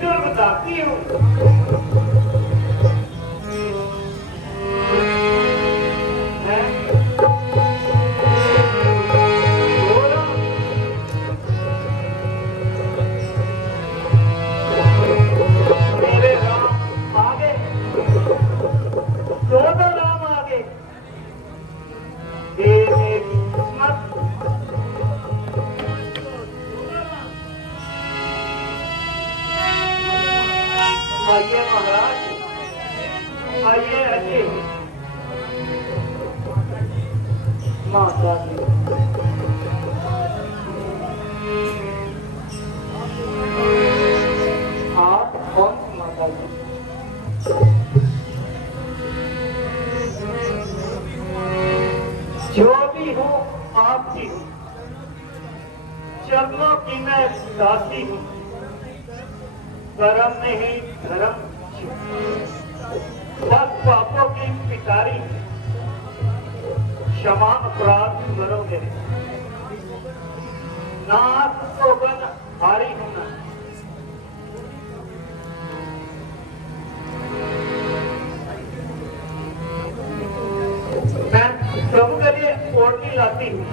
दुर्गदाती हूँ। मैं बोला मेरे राम आगे, दो राम आगे, ये मेरी किस्मत। आइए महाराज, आइए आइए। माता जी, आप कौन सी माता जी? जो भी हूँ आपकी हूँ, चरणों की मैं दासी हूँ, कर्म में ही धर्म, बस पापों की पिटारी, क्षमा अपराध करो मेरे, नाथ को बन हारी हूं मैं। मैं प्रभु के लिए ओढ़नी लाती हूँ।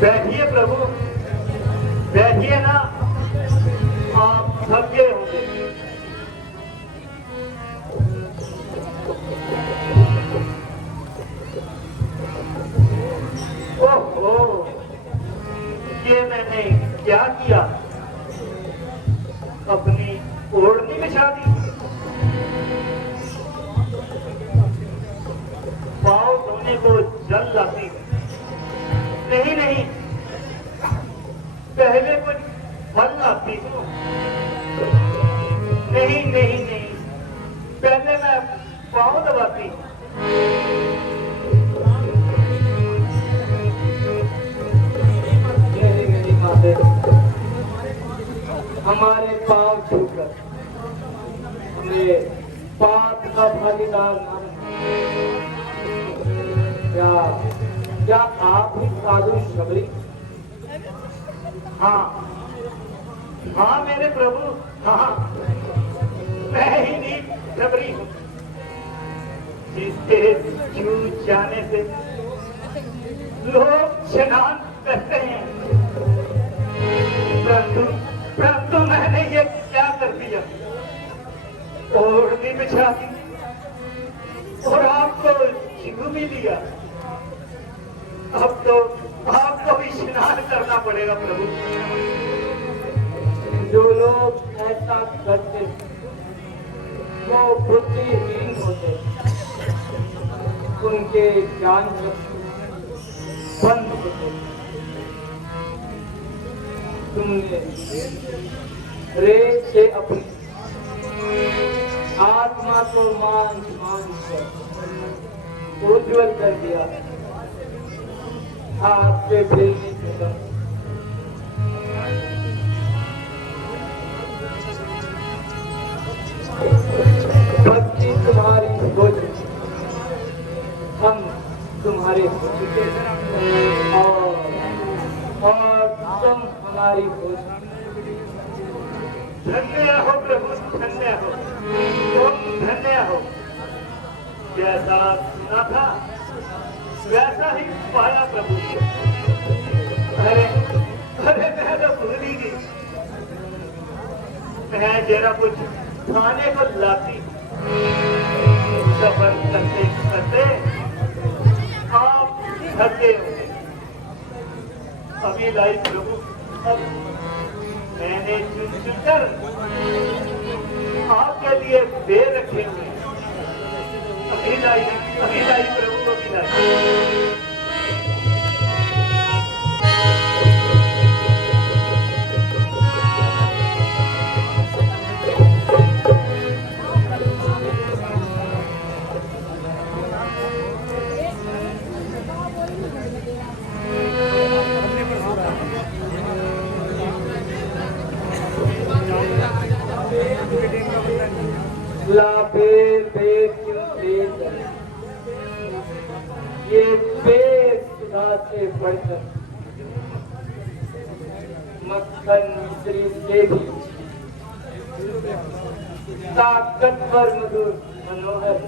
बैठिए प्रभु, बैठिए ना, आप थक गए होंगे। ओहो, ये मैंने क्या किया? अपनी ओढ़नी बिछा दी, पाँव धोने को जल लाती है। नहीं नहीं, पहले कुछ फल लाती हूँ। नहीं नहीं नहीं, पहले मैं पाँव दबाती हूँ। मेरी माते, हमारे पाँव छूकर हमें पाप का भागीदार न क्या आप ही साधु शबरी? हाँ हाँ मेरे प्रभु, हाँ मैं ही नहीं शबरी हूँ, जिसके छू जाने से लोग स्नान करते हैं। परंतु मैंने ये क्या कर दिया? ओढ़नी बिछा दी और आपको छू भी दिया। अब तो आपको भी स्नान करना पड़ेगा प्रभु। जो लोग ऐसा करते वो बुद्धिहीन होते, उनके ज्ञान बंद होते। तुमने रेत से अपनी आत्मा को मान कर उज्ज्वल कर दिया। आपके दिल में भक्ति तुम्हारी खोज, हम तुम्हारे और तुम हमारी खोज। धन्य हो प्रभु, धन्य हो, तुम धन्य हो। जैसा सुना था वैसा ही पाया प्रभु। अरे अरे मैं तो भूल ही गई, मैं जरा कुछ खाने को लाती। सफर करते करते आप थके होंगे, अभी लाई प्रभु। अब मैंने चुन चुनकर आपके लिए दे रखे हुए। अभी लाई प्रभु, अभी लाई। मीटिंग का ला बेर बेर क्यों तेज है, ये बेर सुधा से बढ़कर मक्खन मिश्री से भी ताकतवर मधुर मनोहर।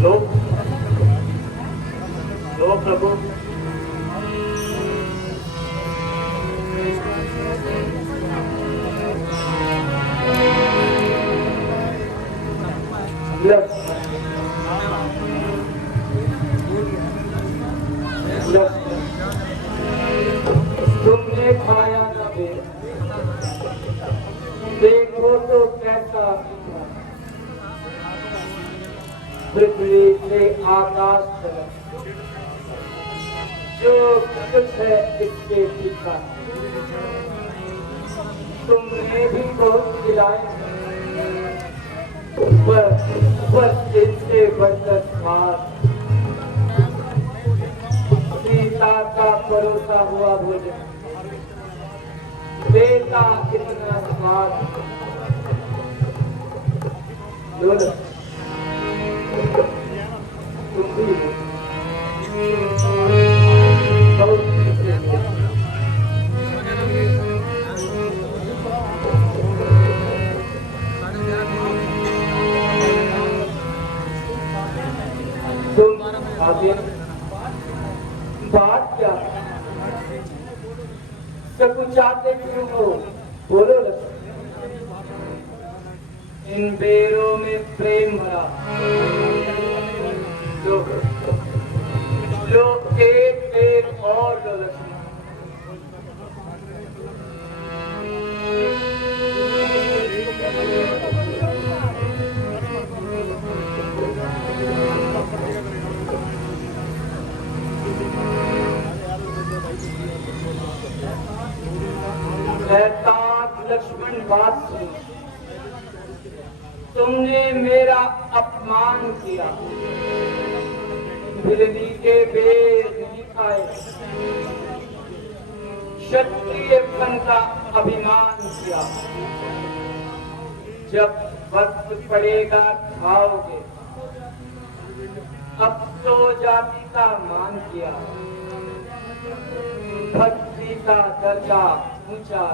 लो लो प्रभु, तुमने खाया न बेर, देखो तो कैसा मीठा, पृथ्वी से आकाश तक जो कुछ है इसके पीछा। तुमने भी बहुत खिलाए बस इससे बढ़कर स्वाद, सीता का परोसा हुआ भोजन देता इतना स्वाद। बोलो तुम भी बहुत मीठे हो। तुम आगे बात क्या सकुचाते क्यों हो, बोलो लक्ष्मण। इन बेरों में प्रेम भरा, लो एक बेर और लो लक्ष्मण। लक्ष्मण बात सुन, तुमने मेरा अपमान किया, भिलनी के बेर नहीं खाए, क्षत्रियपन का अभिमान किया। जब वक्त पड़ेगा खाओगे, अब तो जाति का मान किया, भक्ति का दर्जा ऊंचा।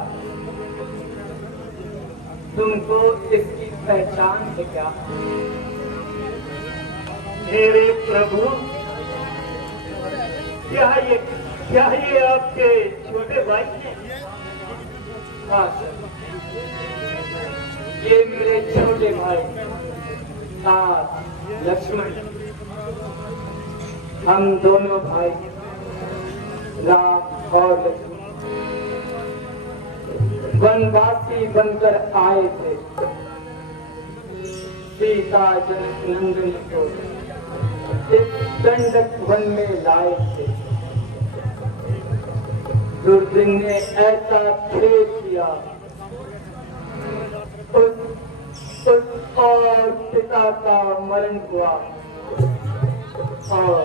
तुमको इसकी पहचान है क्या? मेरे प्रभु, क्या ये आपके छोटे भाई हैं? हाँ सर, ये मेरे छोटे भाई साथ लक्ष्मण, हम दोनों भाई राम और लक्ष्मण वनवासी बनकर आए थे। सीता जनक नंदन को इस दंडक वन में लाए थे। दुर्दिन ने ऐसा खेल किया, उस और पिता का मरण हुआ और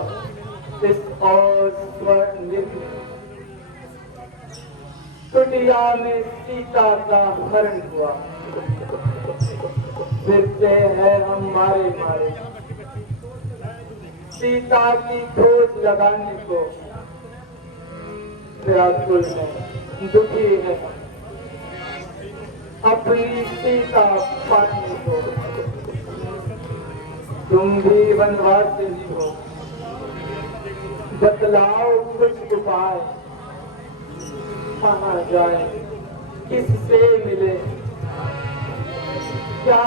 इस और स्वर्ण कुटिया में सीता का हरण हुआ। फिरते हैं हम मारे मारे सीता की खोज लगाने को, व्याकुल में दुखी है अपनी सीता पाने को। तुम भी वनवासिनी हो, बतलाओ कुछ उपाय, कहाँ जाए, किससे मिले, क्या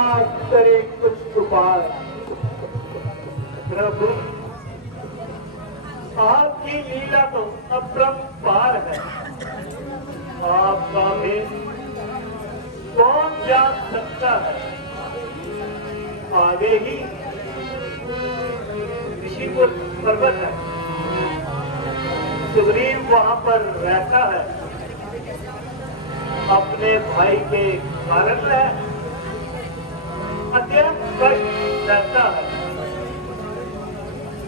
करे कुछ उपाय। प्रभु, आपकी लीला तो अपरंपार है। आपका भेद कौन जान सकता है? आगे ही ऋषिपुर पर्वत है, सुग्रीव वहां पर रहता है, अपने भाई के कारण अत्यंत कष्ट रहता है।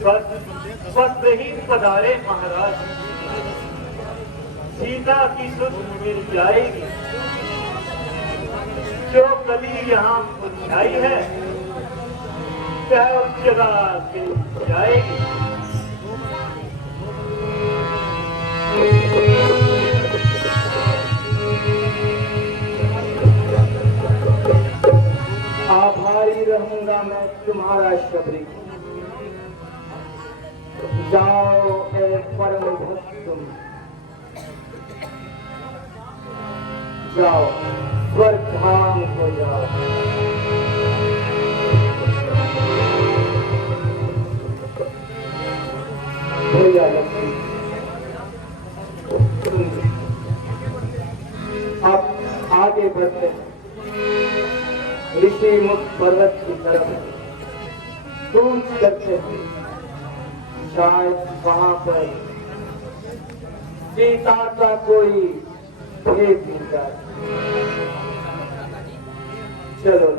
वस्त्रहीन पधारे महाराज, सीता की सुध मिल जाएगी। जो कली यहाँ मुरझाई है वह उस जगह खिल जाएगी। आभारी रहूंगा मैं तुम्हारा शबरी। जाओ ए परम भक्त तुम, जाओ स्वर्ग धाम को जाओ। भैया लक्ष्मी, अब आगे बढ़ते हैं ऋषि मुख पर्वत की तरफ। कूच करते हैं, शायद वहां पर सीता का कोई भेद मिल जाए। चलो